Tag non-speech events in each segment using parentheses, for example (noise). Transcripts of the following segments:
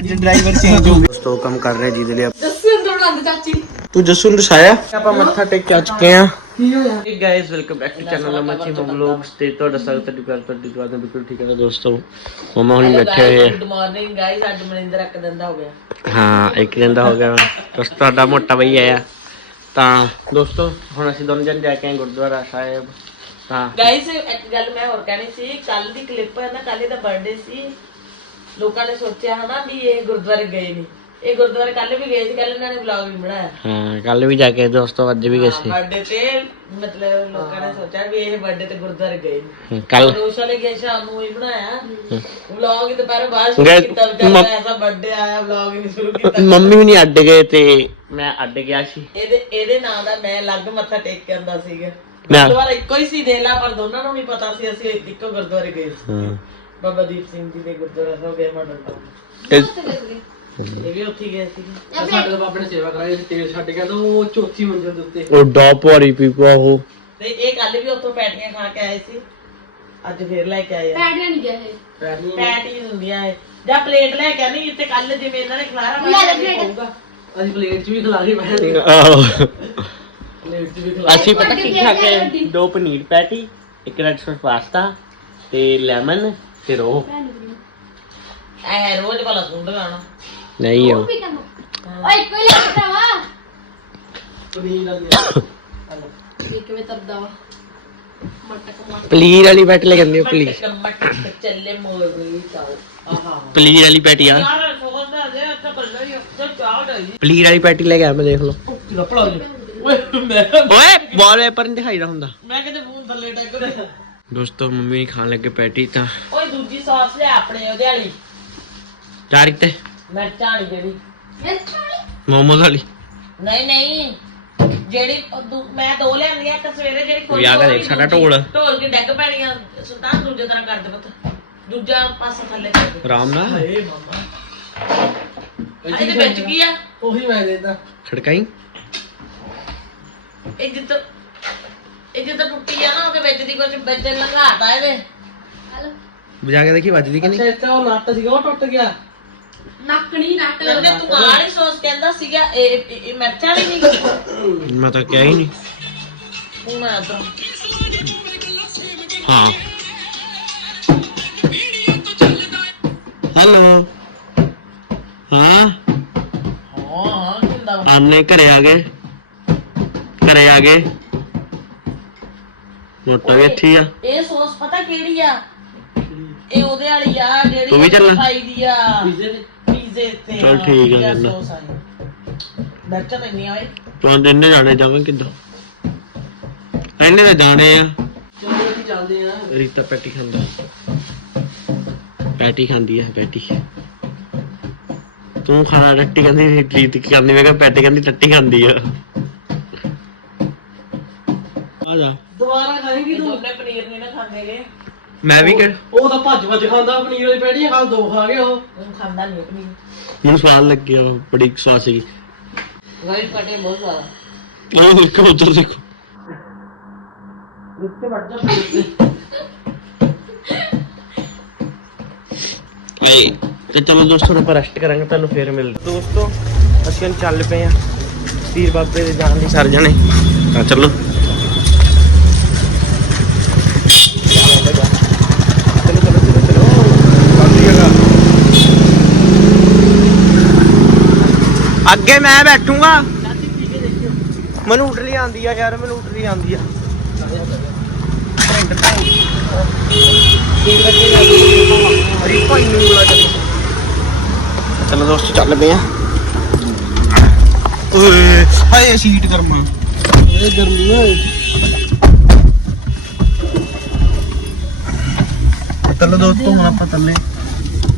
ਅੱਜ driver change ਹੋ ਗਿਆ ਦੋਸਤੋ ਕੰਮ ਕਰ ਰਹੇ ਜਿਹਦੇ ਲਈ ਦੱਸੋ ਦੌੜਾਂਦੇ ਚਾਚੀ। ਤੂੰ ਜੱਸੂ ਨੂੰ ਦਸਾਇਆ ਆਪਾਂ ਮੱਥਾ ਟੇਕ ਕੇ ਆ ਚੁੱਕੇ ਆ hey guys welcome back to channel Amchi vlogs ਤੇ ਤੁਹਾਡਾ ਸਵਾਗਤ ਹੈ ਦੁਕਾਨ ਤੁਹਾਡੀ ਦੁਕਾਨ ਤੇ ਬਿਲਕੁਲ ਠੀਕ ਹੈ ਦੋਸਤੋ? ਮਮਾ ਹੁਣੀ ਬੈਠੇ ਹੋਏ ਗੁੱਡ ਮਾਰਨਿੰਗ ਗਾਇਸ ਅੱਜ ਮਨਿੰਦਰ ਇੱਕ ਦਿਨ ਦਾ ਹੋ ਗਿਆ। ਆ ਹਾਂ ਇੱਕ ਦਿਨ ਦਾ ਹੋ ਗਿਆ ਦੋਸਤੋ ਤੁਹਾਡਾ ਮੋਟਾ ਬਈ ਆਇਆ। ਤਾਂ ਦੋਸਤੋ ਹੁਣ ਅਸੀਂ ਦੋਨੋਂ ਜਣ ਜਾ ਕੇ ਆਏ ਗੁਰਦੁਆਰਾ ਸਾਹਿਬ। ਤਾਂ ਗਾਇਸ ਇੱਕ ਗੱਲ ਮੈਂ ਹੋਰ ਕਹਿਣੀ ਸੀ ਕੱਲ ਦੀ ਕਲਿੱਪ ਹੈ ਨਾ ਕੱਲ ਦਾ ਬਰਥਡੇ ਸੀ। ਲੋਕਾਂ ਨੇ ਸੋਚਿਆ ਹਨਾ ਵੀ ਇਹ ਗੁਰਦੁਆਰੇ ਗਏ ਨਹੀਂ ਇਹ ਗੁਰਦੁਆਰੇ ਕੱਲ ਵੀ ਗਏ ਸੀ ਕੱਲ ਇਹਨਾਂ ਨੇ ਵਲੌਗ ਵੀ ਬਣਾਇਆ। ਹਾਂ ਕੱਲ ਵੀ ਜਾ ਕੇ ਦੋਸਤੋ ਅੱਜ ਵੀ ਗਏ ਸੀ। ਬਰਥਡੇ ਤੇ ਮਤਲਬ ਲੋਕਾਂ ਨੇ ਸੋਚਿਆ ਵੀ ਇਹ ਬਰਥਡੇ ਤੇ ਗੁਰਦੁਆਰੇ ਗਏ ਕੱਲ ਰੋਸ਼ ਵਾਲੇ ਗਏ ਸ਼ਾਮ ਨੂੰ ਹੀ ਬਣਾਇਆ। ਵਲੌਗ ਦੁਪਹਿਰ ਬਾਅਦ ਸ਼ੁਰੂ ਕੀਤਾ ਵਿਚਾਰਾ ਐਸਾ ਬਰਥਡੇ ਆਇਆ ਵਲੌਗ ਹੀ ਨਹੀਂ ਸ਼ੁਰੂ ਕੀਤਾ। ਮੰਮੀ ਵੀ ਨਹੀਂ ਅੱਡ ਗਏ ਤੇ ਮੈਂ ਅੱਡ ਗਿਆ ਸੀ। ਇਹਦੇ ਇਹਦੇ ਨਾਂ ਦਾ ਮੈਂ ਅਲੱਗ ਮੱਥਾ ਟੇਕ ਕੇ ਆਂਦਾ ਸੀਗਾ। ਗੁਰਦੁਆਰਾ ਇੱਕੋ ਹੀ ਸੀ ਦੇਲਾ ਪਰ ਦੋਨਾਂ ਨੂੰ ਨਹੀਂ ਪਤਾ ਸੀ ਅਸੀਂ ਇੱਕੋ ਗੁਰਦੁਆਰੇ ਗਏ ਸੀ। ਬਾਬਾ ਦੀਪ ਸਿੰਘ ਜੀ ਦੇ ਗੁਰਦੁਆਰਾ ਸਾਹਿਬ ਗਏ ਮਾਡਲ ਟਾਊਨ ਇਹ- ਇਹ ਵੀ ਉੱਥੇ ਹੀ ਗਏ ਸੀ। ਸਾਡੇ ਤੋਂ ਆਪਣੇ ਸੇਵਾ ਕਰਾਈ ਸੀ ਤੇਲ ਛੱਡ ਗਿਆ ਤਾਂ ਉਹ ਚੌਥੀ ਮੰਜ਼ਿਲ ਦੇ ਉੱਤੇ। ਉਹ ਡਾ ਭਾਰੀ ਪੀਪਾ ਉਹ। ਤੇ ਇਹ ਕੱਲ ਵੀ ਉੱਥੋਂ ਪੈਟੀਆਂ ਖਾ ਕੇ ਆਏ ਸੀ। ਅੱਜ ਫੇਰ ਲੈ ਕੇ ਆਏ ਆ। ਪੈੜੀਆਂ ਨਹੀਂ ਗਿਆ ਇਹ। ਪੈਰ ਨਹੀਂ। ਪੈਟੀ ਹੁੰਦੀਆਂ ਏ ਜਾਂ ਪਲੇਟ ਲੈ ਕੇ ਆਣੀ ਇੱਥੇ ਕੱਲ ਜਿਵੇਂ ਇਹਨਾਂ ਨੇ ਖਲਾਰਾ ਲੈ ਲੈ ਪਾਇਆ plate। ਹੋਊਗਾ। ਅਸੀਂ ਪਲੇਟ 'ਚ ਵੀ ਖਿਲਾ ਕੇ ਬੈਠੇ ਆਹੋ। ਪਲੇਟ 'ਚ ਵੀ ਖਿਲਾ ਅਸੀਂ ਪਤਾ ਕੀ ਖਾ ਕੇ ਦੋ ਪਨੀਰ ਪੈਟੀ ਇੱਕ ਰੈਡ ਸੌਸ ਪਾਸਤਾ ਤੇ ਲੈਮਨ ਤੇ ਰੋ ਐ ਰੋਜ਼ ਵਾਲਾ ਸੁੰਡ ਗਾਣਾ ਨਹੀਂ ਉਹ ਓਏ ਕੋਈ ਲੈ ਕੇ ਵਾ ਪਨੀਰ ਨਾਲ ਲਿਆ। ਦੇਖ ਕਿਵੇਂ ਤਰਦਾ ਵਾ। ਮਟਕ ਮਟਕ। ਪਨੀਰ ਵਾਲੀ ਪੈਟੀ ਲੈ ਜਾਂਦੇ ਹੋ ਮਟਕ ਚੱਲੇ ਮੋਰ ਗਈ ਚਾਓ। ਆਹਾ। ਪਨੀਰ ਵਾਲੀ ਪੈਟੀ ਆ। ਪਨੀਰ ਵਾਲੀ ਪੈਟੀ ਲੈ ਕੇ ਆ ਮੈਂ ਦੇਖ ਲਓ। ਓਏ ਮੈਂ ਓਏ ਵਾਲਪੇਪਰ ਨਹੀਂ ਦਿਖਾਈਦਾ ਹੁੰਦਾ। ਮੈਂ ਕਿਤੇ ਫੋਨ ਥੱਲੇ ਟੱਕ ਰਿਹਾ। ਦੋਸਤੋ ਮੰਮੀ ਨੇ ਖਾਣ ਲੱਗੇ ਪੈਟੀ ਤਾਂ। ਓਏ ਦੂਜੀ ਸੌਸ ਲਿਆ ਆਪਣੇ ਉਹਦੇ ਵਾਲੀ। ਚਾਰੀ ਤੇ? ਮਿਰਚਾਂ ਵਾਲੀ ਜਿਹੜੀ। ਮੋਮੋਸ ਵਾਲੀ? ਨਹੀਂ ਨਹੀਂ। ਜਿਹੜੀ ਉਹ ਦੂ- ਮੈਂ ਦੋ ਲਿਆਂਦੀਆਂ ਇੱਕ ਸਵੇਰੇ ਜਿਹੜੀ ਕੋਈ ਵਿਆਹ ਦਾ ਦੇਖ ਸਾਡਾ ਢੋਲ। ਢੋਲ ਕੇ ਡੱਗ ਪੈਣੀਆਂ ਸੁਲਤਾਨ ਦੂਜੇ ਤਰ੍ਹਾਂ ਕਰ ਦੇ ਪੁੱਤ। ਦੂਜਾ ਪਾਸਾ ਥੱਲੇ ਕਰ ਦੇ। ਆਰਾਮ ਨਾਲ। ਏ ਮਾਮਾ। ਇਹਦੇ ਵਿੱਚ ਕੀ ਆ? ਉਹੀ ਮੈਂ ਦੇਦਾ ਖੜਕਾਈ। ਇਹ ਜਿੱਤ ਇਹ ਜਿੱਤ ਟੁੱਟੀ ਆ ਨਾ ਉਹਦੇ ਵਿੱਚ ਦੀ ਕੁਝ ਵਿੱਚ ਲੰਘਾਤਾ ਇਹਦੇ। ਵਜਾ ਕੇ ਦੇਖੀ ਵੱਜਦੀ ਕਿ ਅੱਛਾ ਨਹੀਂ ਇੱਥੇ ਉਹ ਨੱਟ ਸੀਗਾ ਉਹ ਟੁੱਟ ਗਿਆ। ਨੱਕਣੀ ਨੱਟ ਕਹਿੰਦੇ ਤੂੰ ਆਲੀ ਸੌਸ ਕਹਿੰਦਾ ਸੀਗਾ ਇਹ ਇਹ- ਮਿਰਚਾਂ ਵੀ ਨਹੀਂ ਮੈਂ ਤਾਂ ਕਿਹਾ ਹੀ ਨਹੀਂ। ਹੁਣ ਆ ਉਧਰੋਂ ਹਾਂ। ਹੈਲੋ। ਹਾਂ। ਹਾਂ ਹਾਂ ਕਿੰਦਾ। ਆਨੇ ਘਰੇ ਆ ਗਏ। ਘਰੇ ਆ ਗਏ। ਮੋਟਾ ਵੀ ਇੱਥੇ ਹੀ ਆ। ਇਹ ਸੌਸ ਪਤਾ ਕਿਹੜੀ ਆ? ਇਹ ਉਹਦੇ ਵਾਲੀ ਆ ਜਿਹੜੀ ਤੂੰ ਵੀ ਚੱਲਣਾ? ਖਾਈ ਦੀ ਆ। ਪੀਜ਼ੇ ਤੇ ਪੀਜ਼ੇ ਤੇ ਚੱਲ ਠੀਕ ਆ ਪੀਜ਼ਾ ਚੱਲ। ਸੌਸ ਆ ਮਿਰਚਾਂ ਤਾਂ ਇੰਨੀਆਂ ਓਏ। ਤੂੰ ਦਿਨੇ ਜਾਣੇ ਜਾਵੇਂ ਕਿੱਦਾਂ? ਇਹਨੇ ਤਾਂ ਜਾਣੇ ਆ। ਚਲੋ ਅਸੀਂ ਚੱਲਦੇ ਆ। ਰੀਤਾ ਪੈਟੀ ਖਾਂਦਾ। ਪੈਟੀ ਖਾਂਦੀ ਆ ਪੈਟੀ। ਤੂੰ ਖਾਣਾ ਰੱਟੀ ਖਾਂਦੀ ਰੀਤ ਕੀ ਖਾਂਦੀ? ਮੈਂ ਕਿਹਾ ਪੈਟੀ ਖਾਂਦੀ ਟੱਟੀ ਖਾਂਦੀ ਆ। ਆ ਜਾ। ਦੁਬਾਰਾ ਖਾਏਂਗੀ ਤੂੰ? ਦੋਨੇ ਪਨੀਰ ਨਹੀਂ ਨਾ ਖਾਂਦੇਗੇ ਮੈਂ ਵੀ ਕਰ ਉਹ ਤਾਂ ਭੱਜ ਭੱਜ ਖਾਂਦਾ ਪਨੀਰ ਵਾਲੀ ਪੈਟੀ ਕੱਲ ਦੋ ਖਾ ਗਏ ਉਹ। ਉਹ ਖਾਂਦਾ ਨਹੀਂ ਪਨੀਰ। ਮੈਨੂੰ ਸਵਾਦ ਲੱਗਿਆ ਬੜੀ ਸਵਾਦ ਸੀਗੀ। ਗਾਈ ਕਟੇ ਬਹੁਤ ਜ਼ਿਆਦਾ। ਉਹ ਦੇਖੋ ਉਧਰ ਦੇਖੋ। ਉੱਤੇ ਵੱਟ ਜਾ ਏ ਤੇ। ਚਲੋ ਦੋਸਤੋ ਆਪਾਂ ਰੈਸਟ ਕਰਾਂਗੇ ਤੁਹਾਨੂੰ ਫੇਰ ਮਿਲਦੇ ਦੋਸਤੋ ਅਸੀਂ ਹੁਣ ਚੱਲ ਪਏ ਆ ਪੀਰ ਬਾਬੇ ਦੇ ਜਾਣ ਲਈ ਸਰ ਜਣੇ। ਤਾਂ ਚਲੋ ਚਲੋ ਚਲੋ ਚਲੋ ਚਲੋ ਕਾਫੀ ਜਗ੍ਹਾ ਅੱਗੇ ਮੈਂ ਬੈਠੂੰਗਾ। ਮੈਨੂੰ ਉਟਲੀ ਆਂਦੀ ਆ ਯਾਰ ਮੈਨੂੰ ਉਟਲੀ ਆਂਦੀ ਆ। ਅਰੇ ਭਾਈ ਨੂੰ ਬੁਲਾ ਚੱਲ ਚਲੋ ਦੋਸਤੋ ਚੱਲ ਪਏ ਆ। ਓਏ ਹਾਏ ਸੀਟ ਕਰਮਾ। ਇਹ ਗਰਮੀ ਓਏ ਚਲੋ ਦੋਸਤੋ ਹੁਣ ਆਪਾਂ ਚੱਲੇ।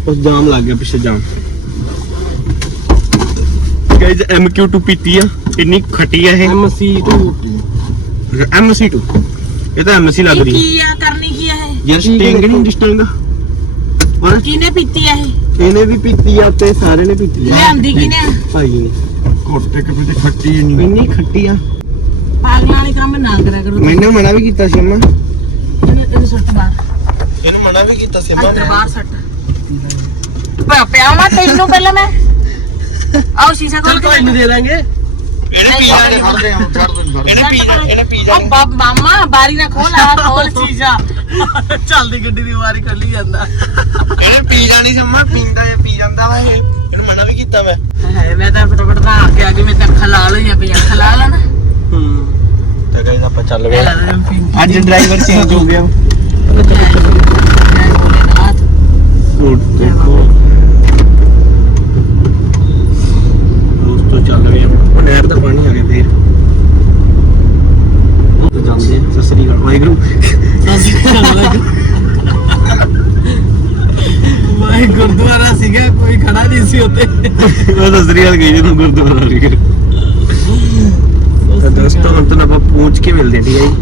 ਉਸ ਜਾਮ ਲੱਗ ਗਿਆ ਪਿੱਛੇ ਜਾਮ। ਗਾਇਜ਼ MQ2 ਪੀਤੀ ਆ। ਇੰਨੀ ਖੱਟੀ ਆ ਇਹ। MC2 MC2 ਇਹ ਤਾਂ MC ਲੱਗ ਰਹੀ ਕੀ ਆ ਕਰਨੀ ਕੀ ਆ ਇਹ? ਯਾਰ ਸਟਿੰਗ ਨਹੀਂ ਸਟਿੰਗ ਔਰ ਕਿਹਨੇ ਪੀਤੀ ਆ ਇਹ? ਇਹਨੇ ਵੀ ਪੀਤੀ ਆ ਤੇ ਸਾਰੇ ਨੇ ਪੀਤੀ ਆ। ਲਿਆਂਦੀ ਕਿਹਨੇ ਭਾਈ ਨੇ। ਕੋਟੇ ਕਿਤੇ ਤੇ ਖੱਟੀ ਨਹੀਂ ਇੰਨੀ। ਖੱਟੀ ਆ। ਪਾਗਲਾਂ ਵਾਲੇ ਕੰਮ ਨਾ ਕਰਿਆ ਕਰੋ ਮੈਨੂੰ ਮਨਾ ਵੀ ਕੀਤਾ ਸੀ ਅੰਮਾ। ਇਹਨੂੰ ਇਹਨੂੰ ਸੁੱਟ ਬਾਹਰ। ਇਹਨੂੰ ਮਨਾ ਵੀ ਕੀਤਾ ਸੀ ਅੰਦਰ ਬਾਹਰ ਸੱਟ। ਪ- ਪਿਆਵਾਂ ਤੈਨੂੰ ਪਹਿਲਾਂ ਮੈਂ। ਆਓ ਸ਼ੀਸ਼ਾ ਖੋਲ ਕੇ ਇਹਨੂੰ ਦੇ ਦਾਂਗੇ। ਇਹਨੇ ਪੀ ਜਾਣੇ ਫੜਦੇ ਆ ਛੱਡ ਦੇ ਇਹਨੇ ਪੀ ਇਹਨੇ ਪੀ ਉਹ ਬਾ- ਮਾਮਾ ਬਾਰੀ ਨਾ ਖੋਲ ਆ ਖੋਲ ਸ਼ੀਸ਼ਾ। ਚੱਲਦੀ ਗੱਡੀ ਦੀ ਵਾਰੀ ਖੋਲੀ ਜਾਂਦਾ। ਇਹਨੇ ਪੀ ਜਾਣੀ ਜੰਮਾ ਪੀਂਦਾ ਇਹ ਪੀ ਜਾਂਦਾ ਵਾ ਇਹ। ਇਹਨੂੰ ਮਨਾ ਵੀ ਕੀਤਾ ਮੈਂ। ਹੈ ਮੈਂ ਤਾਂ ਫਟਾਫਟ ਤਾਂ ਆ ਕੇ ਆ ਕੇ ਮੈਂ ਤਾਂ ਅੱਖਾਂ ਲਾਲ ਹੋਈਆਂ ਪਈਆਂ ਅੱਖਾਂ ਲਾਲ ਆ ਨਾ। ਹੂੰ। ਤਾਂ ਗਾਇਸ ਆਪਾਂ ਚੱਲ ਗਏ ਅੱਜ ਡਰਾਈਵਰ ਚੇਂਜ ਹੋ ਗਿਆ। ਦੇਖੋ ਦੋਸਤੋ ਚੱਲ ਗਏ ਹੁਣ। ਉਹ ਨਹਿਰ ਦਾ ਪਾਣੀ ਆ ਗਿਆ ਫੇਰ। ਉਹ ਤਾਂ ਜਾਂਦੇ ਆ, ਸਤਿ ਸ੍ਰੀ ਅਕਾਲ। ਵਾਹਿਗੁਰੂ। ਵਾਹ ਗੁਰਦੁਆਰਾ ਸੀਗਾ ਕੋਈ ਖੜਾ ਨਹੀਂ ਸੀ ਉੱਤੇ ਉਹ ਸਤਿ ਸ੍ਰੀ ਅਕਾਲ ਗਈ ਜਦੋਂ ਗੁਰਦੁਆਰਾ ਆ ਗਿਆ ਤਾਂ ਦੋਸਤੋ ਹੁਣ ਤਾਂ ਆਪਾਂ ਪਹੁੰਚ ਕੇ ਮਿਲਦੇ ਹਾਂ ਠੀਕ ਹੈ ਜੀ।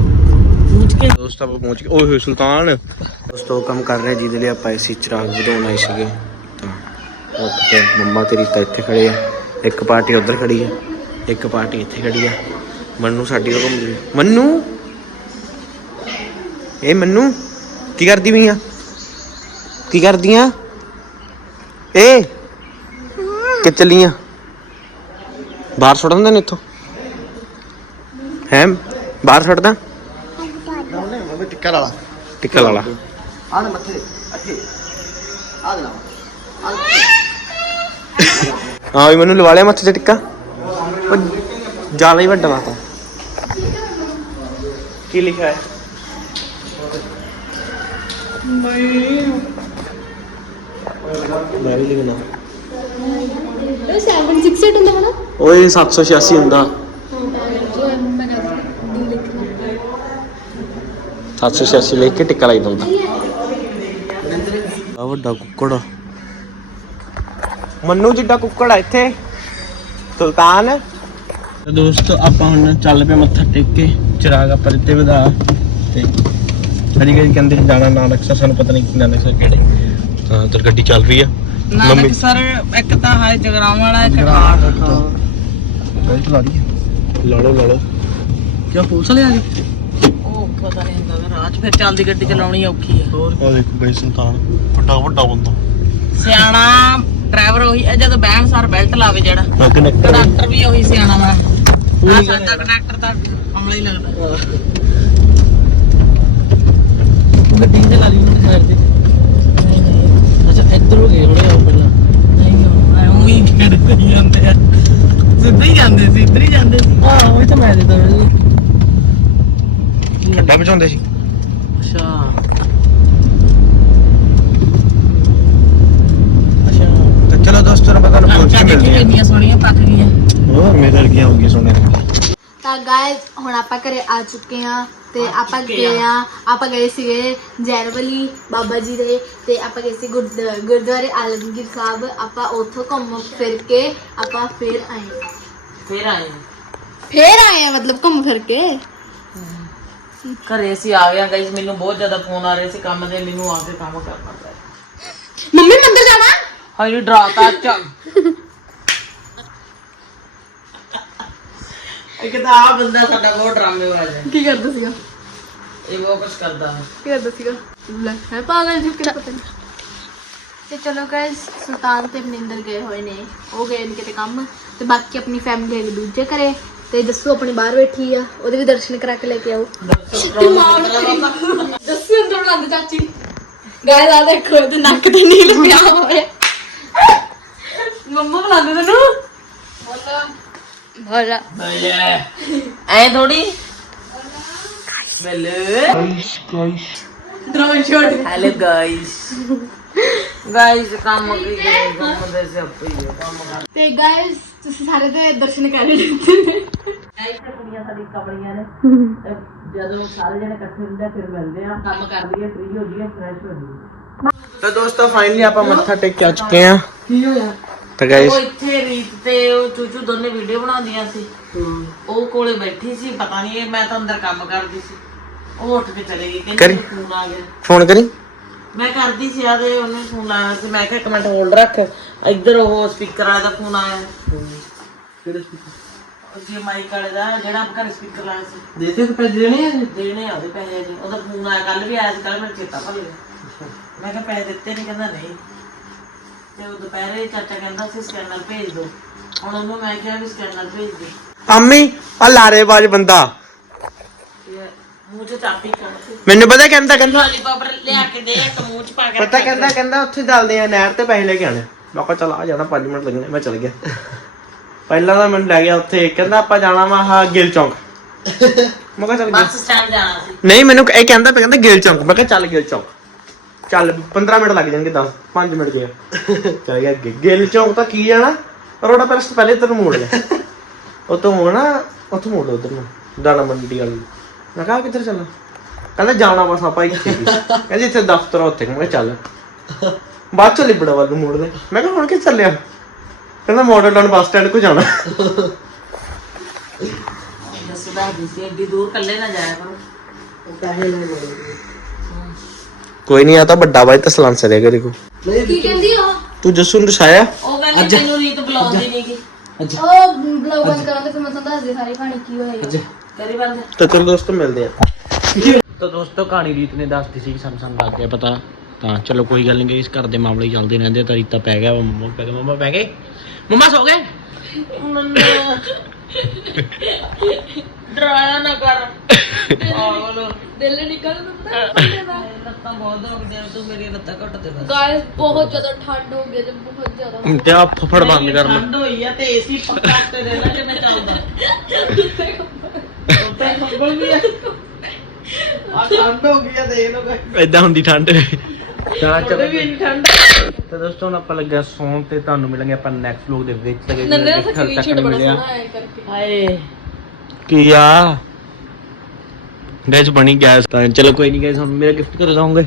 ਪੂਛ ਕੇ। ਦੋਸਤ ਆਪਾਂ ਪਹੁੰਚ ਗਏ। ਓਏ ਹੋਏ ਸੁਲਤਾਨ। ਦੋਸਤੋ ਕੰਮ ਕਰ ਰਹੇ ਜਿਹਦੇ ਲਈ ਆਪਾਂ ਇਸੇ ਚਿਰਾਗ ਵਧਾਉਣ ਆਏ ਸੀਗੇ। ਤਾਂ ਉੱਥੇ ਮੰਮਾ ਤੇਰੀ ਤਾਂ ਇੱਥੇ ਖੜੇ ਆ। ਇੱਕ ਪਾਰਟੀ ਉੱਧਰ ਖੜੀ ਆ ਇੱਕ ਪਾਰਟੀ ਇੱਥੇ ਖੜੀ ਆ। ਮੰਨੂ ਸਾਡੀ ਉਹ ਘੁੰਮਦੀ। ਮੰਨੂ? ਇਹ ਮੰਨੂ? ਕੀ ਕਰਦੀ ਪਈ ਆ? ਕੀ ਕਰਦੀ ਆ? ਏ? ਕਿ ਚੱਲੀਆਂ ਬਾਹਰ ਸੁੱਟ ਦਿੰਦੇ ਨੇ ਇੱਥੋਂ? ਹੈ? ਬਾਹਰ ਸੁੱਟਦਾ ਟਿੱਕਾ ਵਾਲਾ ਟਿੱਕਾ ਵਾਲਾ ਆਹ ਮੱਥੇ ਅੱਠੇ ਆਹ ਲਾ ਹਾਂ ਵੀ ਮੈਨੂੰ ਲਵਾ ਲਿਆ ਮੱਥੇ ਤੇ ਟਿੱਕਾ। ਉਹ ਜ਼ਿਆਦਾ ਹੀ ਵੱਡਾ ਮਾਤਾ ਕੀ ਲਿਖਿਆ ਹੈ? ਮੈਂ ਵੀ ਲਿਖਣਾ। ਇਹ 768 ਹੁੰਦਾ ਮਨਾ ਓਏ 786 ਹੁੰਦਾ ਹਾਂ ਜੋ ਮੈਂ ਕਹਿੰਦਾ ਲਿਖਣਾ 786 ਲਿਖ ਕੇ ਟਿੱਕਾ ਲਾਈ ਦਿੰਦਾ। ਆ ਵੱਡਾ ਕੁੱਕੜ ਮੰਨੂ ਜਿੱਡਾ ਕੁੱਕੜ ਆ ਇੱਥੇ। ਸੁਲਤਾਨ। ਦੋਸਤੋ ਆਪਾਂ ਹੁਣ ਚੱਲ ਪਏ ਮੱਥਾ ਟੇਕ ਕੇ ਚਿਰਾਗ ਆਪਾਂ ਦਿੱਤੇ ਵਧਾ ਤੇ ਸਾਡੀ ਗੱਡੀ ਕਹਿੰਦੇ ਜਾਣਾ ਨਾਨਕ ਸਰ ਸਾਨੂੰ ਪਤਾ ਨਹੀਂ ਕਿ ਨਾਨਕ ਸਰ ਕਿਹੜੇ। ਤਾਂ ਉਧਰ ਗੱਡੀ ਚੱਲ ਰਹੀ ਆ। ਨਾਨਕ ਸਰ ਇੱਕ ਤਾਂ ਹੈ ਜਗਰਾਉਂ ਵਾਲਾ ਇੱਕ ਕਾਠ ਗੱਡੀ ਚਲਾ ਰਹੀ ਹੈ ਲਾ ਲਓ ਲਾ ਲਓ। ਕਿਉਂ ਪੁਲਿਸ ਵਾਲੇ ਆ ਗਏ? ਉਹ ਪਤਾ ਨਹੀਂ ਹੁੰਦਾ ਰਾਜ ਫਿਰ ਚੱਲਦੀ ਗੱਡੀ ਚਲਾਉਣੀ ਔਖੀ ਆ। ਆ ਦੇਖੋ ਗਈ ਸੁਲਤਾਨ ਵੱਡਾ ਵੱਡਾ ਬੰਦਾ। ਸਿਆਣਾ ਡਰਾਈਵਰ ਉਹੀ ਹੈ ਜਦੋਂ ਬਹਿਣ ਸਾਰ ਬੈਲਟ ਲਾਵੇ ਜਿਹੜਾ। ਮੈਂ ਕਨੈਕਟਰ ਕੰਡਕਟਰ ਵੀ ਉਹੀ ਸਿਆਣਾ ਵਾ। ਆ ਸਾਡਾ ਕੰਡਕਟਰ ਤਾਂ ਅਮਲਾ ਹੀ ਲੱਗਦਾ। ਗੱਡੀ ਤੇ ਲਾ ਲਈ ਉਹਨੇ ਸਾਈਡ ਤੇ। ਅੱਛਾ ਇੱਧਰ ਹੋ ਗਏ ਹੁਣੇ ਆਓ ਪਹਿਲਾਂ। ਨਹੀਂ ਉਹ ਹੀ ਹੀ ਜਾਂਦੇ ਆ। ਸਿੱਧੇ ਹੀ ਜਾਂਦੇ ਸੀ ਇੱਧਰ ਹੀ ਜਾਂਦੇ ਸੀ। ਹਾਂ ਉਹ ਤਾਂ ਮੈਂ ਦਿੱਤਾ ਖੱਡਾ ਬਚਾਉਂਦੇ ਸੀ। ਅੱਛਾ ਤੇ ਚਲੋ ਦੋਸਤੋ ਨੂੰ ਪਤਾ ਨਾ ਪਹੁੰਚ ਕੇ ਦੇਖੀ ਮਿਲਦੇ ਆ ਕਿੰਨੀਆਂ ਸੋਹਣੀਆਂ ਪੱਕ ਗਈਆਂ ਮੇਰੇ ਵਰਗੀਆਂ ਹੋ ਗਈਆਂ ਸੋਨੇ ਤਾਂ ਗਾਇਸ ਹੁਣ ਆਪਾਂ ਘਰੇ ਆ ਚੁੱਕੇ ਆ ਤੇ ਆਪਾਂ ਗਏ ਆ ਆਪਾਂ ਗਏ ਸੀਗੇ ਜੈਰਵਲੀ ਬਾਬਾ ਜੀ ਦੇ ਤੇ ਆਪਾਂ ਗਏ ਸੀ ਗੁਰਦ- ਗੁਰਦੁਆਰੇ ਆਲਮਗੀਰ ਸਾਹਿਬ। ਆਪਾਂ ਉੱਥੋਂ ਘੁੰਮ ਫਿਰ ਕੇ ਆਪਾਂ ਫਿਰ ਆਏ। ਫਿਰ ਆਏ। ਫੇਰ ਆਏ ਆ ਮਤਲਬ ਘੁੰਮ ਫਿਰ ਕੇ? ਘਰੇ ਅਸੀਂ ਆ ਗਏ ਗਾਇਸ ਮੈਨੂੰ ਬਹੁਤ ਜ਼ਿਆਦਾ ਫੋਨ ਆ ਰਹੇ ਸੀ ਕੰਮ ਦੇ ਮੈਨੂੰ ਆ ਕੇ ਕੰਮ ਕਰਨਾ ਪਿਆ। ਮੰਮੀ ਮੰਦਰ ਜਾਣਾ? ਹਾਏ ਡਰਾਤਾ ਚੱਲ ਇੱਕ ਤਾਂ ਆ ਬੰਦਾ ਸਾਡਾ ਬਹੁਤ ਡਰਾਮੇ ਵਾਲਾ ਹੈ ਕੀ ਕਰਦਾ ਸੀਗਾ? ਇਹ ਬਹੁਤ ਕੁਝ ਕਰਦਾ। ਹੈ ਕੀ ਕਰਦਾ ਸੀਗਾ? ਲੈ ਹੈ ਪਾਗਲ ਜੀ ਕਿਹੜਾ ਪਤਾ ਨਹੀਂ ਤੇ ਚਲੋ ਗਾਇਸ ਸੁਲਤਾਨ ਤੇ ਮਨਿੰਦਰ ਗਏ ਹੋਏ ਨੇ। ਉਹ ਗਏ ਨੇ ਕਿਤੇ ਕੰਮ ਤੇ ਬਾਕੀ ਆਪਣੀ ਫੈਮਿਲੀ ਹੈਗੀ ਦੂਜੇ ਘਰੇ। ਤੇ ਜੱਸੂ ਆਪਣੀ ਬਾਹਰ ਬੈਠੀ ਆ ਉਹਦੇ ਵੀ ਦਰਸ਼ਨ ਕਰਾ ਕੇ ਲੈ ਕੇ ਆਓ। ਜੱਸੂ ਅੰਦਰ ਬਣਾਉਂਦੇ ਚਾਚੀ। ਗਾਇਸ ਆ ਦੇਖੋ ਇਹਦੇ ਨੱਕ ਤੇ ਨੀਲ ਪਿਆ ਹੋਇਆ। ਮੰਮਾ ਬਣਾਉਂਦੇ ਤੈਨੂੰ? ਬੋਲਾ। ਐ ਥੋੜੀ ballet drone shot hello guys guys ਕੰਮ ਕੀ ਕਰੇ ਕੰਮ ਦੇ ਸੇ ਆਪੇ ਹੀ ਹੈ, ਕੰਮ ਕਰ। ਤੇ ਗਾਇਸ ਤੁਸੀਂ ਸਾਰੇ ਤੇ ਦਰਸ਼ਨ ਕਰ ਹੀ ਲਿੱਤੇ ਨੇ। ਇੱਥੇ ਕੁੜੀਆਂ ਸਾਡੀ ਕਬੜੀਆਂ ਨੇ। ਤੇ ਜਦੋਂ ਸਾਰੇ ਜਣੇ ਇਕੱਠੇ ਹੁੰਦੇ ਆ, ਫਿਰ ਮਿਲਦੇ ਆ। ਕੰਮ ਕਰ ਲਈਏ ਫ੍ਰੀ ਹੋ ਜਾਈਏ ਫਰੈਸ਼ ਹੋ ਜਾਈਏ। ਤਾਂ ਦੋਸਤੋ ਫਾਈਨਲੀ ਆਪਾਂ ਮੱਥਾ ਟੇਕ ਕੇ ਆ ਚੁੱਕੇ ਆ। ਕੀ ਹੋਇਆ? ਤਾਂ ਗਾਇਸ ਉਹ ਇੱਥੇ ਰੀਤ ਤੇ ਉਹ ਚੂਚੂ ਦੋਨੇ ਵੀਡੀਓ ਬਣਾਉਂਦੀਆਂ ਸੀ। ਉਹ ਕੋਲੇ ਬੈਠੀ ਸੀ ਪਤਾ ਨਹੀਂ ਮੈਂ ਤਾਂ ਅੰਦਰ ਕੰਮ ਕਰਦੀ ਸੀ। ਉਹ ਉੱਠ ਕੇ ਚਲੇ ਗਈ ਕਰੀ। ਕਹਿੰਦੀ ਫੋਨ ਆ ਗਿਆ। ਫੋਨ ਕਰੀ? ਮੈਂ ਕਰਦੀ ਸੀ ਆ ਤੇ ਉਹਨੇ ਫੋਨ ਲਾਇਆ ਸੀ। ਮੈਂ ਕਿਹਾ ਇੱਕ ਮਿੰਟ ਹੋਲਡ ਰੱਖ। ਇੱਧਰ ਉਹ ਸਪੀਕਰ ਵਾਲੇ ਦਾ ਫੋਨ ਆਇਆ? ਉਹ ਜੀ ਮਾਈਕ ਵਾਲੇ ਦਾ ਜਿਹੜਾ ਆਪਾਂ ਘਰ ਸਪੀਕਰ ਲਾਇਆ ਸੀ। ਦੇਤੇ ਕਿ ਪੈਸੇ ਦੇਣੇ ਆ? ਦੇਣੇ ਆ ਉਹਦੇ ਪੈਸੇ। ਜੀ ਉਹਦਾ ਫੋਨ ਆਇਆ ਕੱਲ ਵੀ ਆਇਆ ਸੀ ਕੱਲ ਮੈਨੂੰ ਚੇਤਾ ਭੁੱਲ ਗਿਆ। ਮੈਂ ਕਿਹਾ ਪੈਸੇ ਦਿੱਤੇ ਨਹੀਂ ਕਹਿੰਦਾ ਨਹੀਂ। ਤੇ ਉਹ ਦੁਪਹਿਰੇ ਚਾਚਾ ਕਹਿੰਦਾ ਸੀ ਸਕੈਨਰ ਭੇਜ ਦਿਓ ਹੁਣ ਉਹਨੂੰ ਮੈਂ ਕਿਹਾ ਵੀ ਸਕੈਨਰ ਭੇਜ ਦੇ। ਅੰਮੀ ਆ ਲਾਰੇਬਾਜ਼ ਬੰਦਾ। ਤੇ ਮੂੰਹ 'ਚ ਚਾਪੀ ਕਰ ਮੈਨੂੰ ਪਤਾ ਕਹਿੰਦਾ ਕਹਿੰਦਾ ਲੋਲੀਪੌਪ ਲਿਆ ਕੇ ਦੇ ਇੱਕ ਮੂੰਹ 'ਚ ਪਾ ਕੇ ਪਤਾ ਕਹਿੰਦਾ ਕਹਿੰਦਾ ਉੱਥੇ ਚੱਲਦੇ ਆ ਨਹਿਰ ਤੇ ਪੈਸੇ ਲੈ ਕੇ ਆਣੇ ਮੈਂ ਕਿਹਾ ਚਲ ਆ ਜਾਣਾ 5 ਮਿੰਟ ਲੱਗਣੇ ਮੈਂ ਚਲ ਗਿਆ। ਪਹਿਲਾਂ ਤਾਂ ਮੈਨੂੰ ਲੈ ਗਿਆ ਉੱਥੇ। ਕਹਿੰਦਾ ਆਪਾਂ ਜਾਣਾ ਵਾ ਹਾਂ ਗਿਲ ਚੌਂਕ। ਮੈਂ ਕਿਹਾ ਚੱਲ ਗਿਆ। ਬੱਸ ਸਟੈਂਡ ਜਾਣਾ ਸੀ। ਨਹੀਂ ਮੈਨੂੰ ਇਹ ਕਹਿੰਦਾ ਪਿਆ ਕਹਿੰਦਾ ਗਿਲ ਚੌਂਕ। ਮੈਂ ਕਿਹਾ ਚੱਲ ਗਿਲ ਚੌਂਕ। ਚੱਲ 15 ਮਿੰਟ ਲੱਗ ਜਾਣਗੇ 10 5 ਮਿੰਟ ਗਿਆ ਚਲ ਗਿਆ ਗਿਲ ਚੌਂਕ ਤਾਂ ਕੀ ਜਾਣਾ? ਰੋੜਾ ਪਰ ਪਹਿਲੇ ਤੈਨੂੰ ਮੋੜ ਲਿਆ। ਉਹ ਤੋਂ ਹੋਣਾ ਉੱਥੋਂ ਮੋੜ ਉਧਰ ਨੂੰ ਦਾਣਾ ਮੰਡੀ ਵਾਲੀ। ਮੈਂ ਕਿਹਾ ਕਿੱਧਰ ਚੱਲਾਂ? ਕਹਿੰਦਾ ਜਾਣਾ ਬਸ ਆਪਾਂ ਇੱਥੇ ਕਹਿੰਦੇ ਇੱਥੇ ਦਫ਼ਤਰ ਆ ਉੱਥੇ। ਮੈਂ ਕਿਹਾ ਚੱਲ। ਬਾਅਦ ਚੋਂ ਲਿਬੜਾ ਵੱਲ ਨੂੰ ਮੋੜ ਲੈ ਮੈਂ ਕਿਹਾ ਹੁਣ ਕਿ ਚੱਲਿਆ ਕਹਿੰਦਾ ਮਾਡਲ ਟਾਊਨ ਬੱਸ ਸਟੈਂਡ ਕੋ ਜਾਣਾ। ਦੱਸਦਾ ਵੀ ਸੀ ਏਡੀ ਦੂਰ ਇਕੱਲੇ ਨਾ ਜਾਇਆ ਕਰੋ। ਕੋਈ ਨਹੀਂ ਆ ਤਾਂ ਵੱਡਾ ਬਾਈ ਤਾਂ ਸਲਾਂਸਰ ਹੈ ਕਰੇ ਕੋ ਕੀ ਕਹਿੰਦੀ ਉਹ ਤੂੰ ਜੱਸੂ ਨੂੰ ਦਸਾਇਆ ਉਹ ਕਹਿੰਦੀ ਤੈਨੂੰ ਰੀਤ ਬੁਲਾਉਂਦੀ ਨਹੀਂ ਗੀ ਉਹ ਬਲੌਗ ਬੰਦ ਕਰਾਂ ਤੇ ਫਿਰ ਮੈਂ ਤੁਹਾਨੂੰ ਦੱਸਦੀ ਸਾਰੀ ਕਹਾਣੀ ਕੀ ਹੋਏਗਾ ਕਰੀ ਬੰਦ। ਤਾਂ ਚਲੋ ਦੋਸਤੋ ਮਿਲਦੇ ਆ। ਤਾਂ ਦੋਸਤੋ ਕਹਾਣੀ ਰੀਤ ਨੇ ਦੱਸਦੀ ਸੀ ਕਿ ਸਾਨੂੰ ਸਾਨੂੰ ਲੱਗ ਗਿਆ ਪਤਾ। ਤਾਂ ਚਲੋ ਕੋਈ ਗੱਲ ਨਹੀਂ ਇਸ ਘਰ ਦੇ ਮਾਮਲੇ ਚੱਲਦੇ ਰਹਿੰਦੇ ਤਾਂ ਰੀਤਾ ਪੈ ਗਿਆ ਮੰਮਾ ਪੈ ਗਏ ਮੰਮਾ ਪੈ ਗਏ। ਮੰਮਾ ਸੋ ਗਏ? ਡਰਾਇਆ ਨਾ ਕਰ। (laughs) ਪਾਗਲ ਦਿਲ ਨਿਕਲ ਦਿੰਦਾ ਲੱਤਾਂ ਬਹੁਤ ਦੁਖਦੀਆਂ ਤੂੰ ਮੇਰੀ ਲੱਤਾਂ ਘੁੱਟ ਦੇ ਬਸ। ਗਾਇਸ ਬਹੁਤ ਜ਼ਿਆਦਾ ਠੰਡ ਹੋ ਗਈ ਤੇ ਬਹੁਤ ਜ਼ਿਆਦਾ ਤੇ ਆ ਫਫੜ ਬੰਦ ਕਰ ਠੰਡ ਹੋਈ ਆ ਤੇ ਏਸੀ ਪੱਕਾ ਤੇ ਦੇ ਲੈ ਜਿਵੇਂ ਚੱਲਦਾ। (laughs) ਉੱਤੇ ਕੰਬਲ ਵੀ ਆ। ਆ ਠੰਡ ਹੋ ਗਈ ਆ ਦੇਖ ਲੋ ਇਦਾਂ ਹੁੰਦੀ ਠੰਡ। ਤਾਂ ਉਹਦੇ ਵੀ ਇੰਨੀ ਠੰਡ ਤਾਂ ਦੋਸਤੋ ਹੁਣ ਆਪਾਂ ਲੱਗਿਆ ਸੌਣ ਤੇ ਤੁਹਾਨੂੰ ਮਿਲਾਂਗੇ ਆਪਾਂ ਨੈਕਸਟ ਵਲੌਗ ਦੇ ਵਿੱਚ ਤੱਕ ਨੰਨੇ ਦਾ ਸਕਰੀਨਸ਼ਾਟ ਬੜਾ ਸੋਹਣਾ ਆਇਆ ਕਰਕੇ। ਹਾਏ। ਕੀ ਆ? ਗੈਸ ਬਣੀ ਗੈਸ ਤਾਂ ਚਲੋ ਕੋਈ ਨਹੀਂ ਗੈਸ ਹੁਣ ਮੇਰਾ ਗਿਫਟ ਕਦੋਂ ਦਾਉਂਗੇ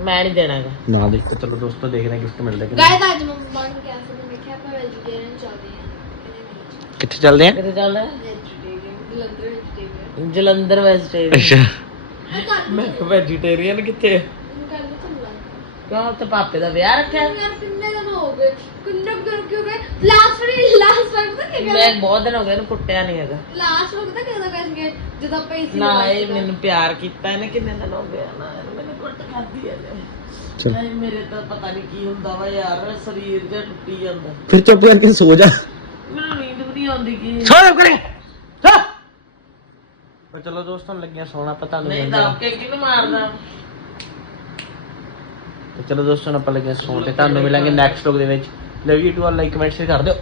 ਮੈਂ ਨਹੀਂ ਦੇਣਾ ਹੈਗਾ ਨਾ ਦੇਖ ਚਲੋ ਦੋਸਤੋ ਦੇਖਦੇ ਹਾਂ ਗਿਫਟ ਮਿਲਦਾ ਕਿ ਨਹੀਂ। ਗਾਇਸ ਅੱਜ ਮੰਮਾ ਨੂੰ ਕਿਹਾ ਸੀ ਮੈਂ ਕਿਹਾ ਆਪਾਂ ਵੈਜੀਟੇਰੀਅਨ ਚੱਲਦੇ ਹਾਂ। ਕਿੱਥੇ ਚੱਲਦੇ ਆ? ਕਿੱਥੇ ਚੱਲਦਾ ਵੈਜੀਟੇਰੀਅਨ ਜਲੰਧਰ ਵੈਜੀਟੇਰੀਅਨ ਅੱਛਾ। ਮੈਂ ਵੈਜੀਟੇਰੀਅਨ ਕਿੱਥੇ ਕੱਲ ਕਿਉਂ? ਤੇ ਪਾਪੇ ਦਾ ਵਿਆਹ ਰੱਖਿਆ? ਯਾਰ ਕਿੰਨੇ ਦਿਨ ਹੋ ਗਏ ਕਿੰਨੇ ਦਿਨ ਕਿਉਂ ਗਏ? ਲਾਸਟ ਵਾਰੀ ਲਾਸਟ ਵਾਰ ਪਤਾ ਕੀ ਮੈਂ ਬਹੁਤ ਦਿਨ ਹੋ ਗਏ ਇਹਨੂੰ ਕੁੱਟਿਆ ਨਹੀਂ ਹੈਗਾ। ਲਾਸਟ ਵਾਰ ਪਤਾ ਕਿਹਦਾ ਕਹਿੰਗੇ ਜਦੋਂ ਆਪਾਂ ਇਸੇ ਨਾ ਇਹ ਮੈਨੂੰ ਪਿਆਰ ਕੀਤਾ ਇਹਨੇ ਕਿੰਨੇ ਦਿਨ ਹੋ ਗਏ ਆ ਨਾ ਇਹਨੇ ਮੈਨੂੰ ਕੁੱਟ ਖਾਦੀ ਹੈ ਚਲ। ਨਹੀਂ ਮੇਰੇ ਤਾਂ ਪਤਾ ਨਹੀਂ ਕੀ ਹੁੰਦਾ ਵਾ ਯਾਰ ਸਰੀਰ ਜਿਹਾ ਟੁੱਟੀ ਜਾਂਦਾ। ਫਿਰ ਚੁੱਪ ਕਰਕੇ ਸੋ ਜਾ। ਮੈਨੂੰ ਨੀਂਦ ਵੀ ਨਹੀਂ ਆਉਂਦੀ ਕੀ। ਸੋ ਜਾ ਕਰੇ ਸੋ। ਪਰ ਚਲੋ ਦੋਸਤੋ ਲੱਗਿਆ ਸੋਣਾ ਪਤਾ ਨਹੀਂ ਨਹੀਂ ਦੱਬ ਕੇ ਕਿਹਨੂੰ ਮਾਰਦਾ ਤੇ ਚਲੋ ਦੋਸਤੋ ਹੁਣ ਆਪਾਂ ਲੱਗਿਆ ਸੌਣ ਤੇ। ਤੁਹਾਨੂੰ ਮਿਲਾਂਗੇ ਨੈਕਸਟ ਵਲੌਗ ਦੇ ਵਿੱਚ। Love you to all like comment share ਕਰ ਦਿਓ।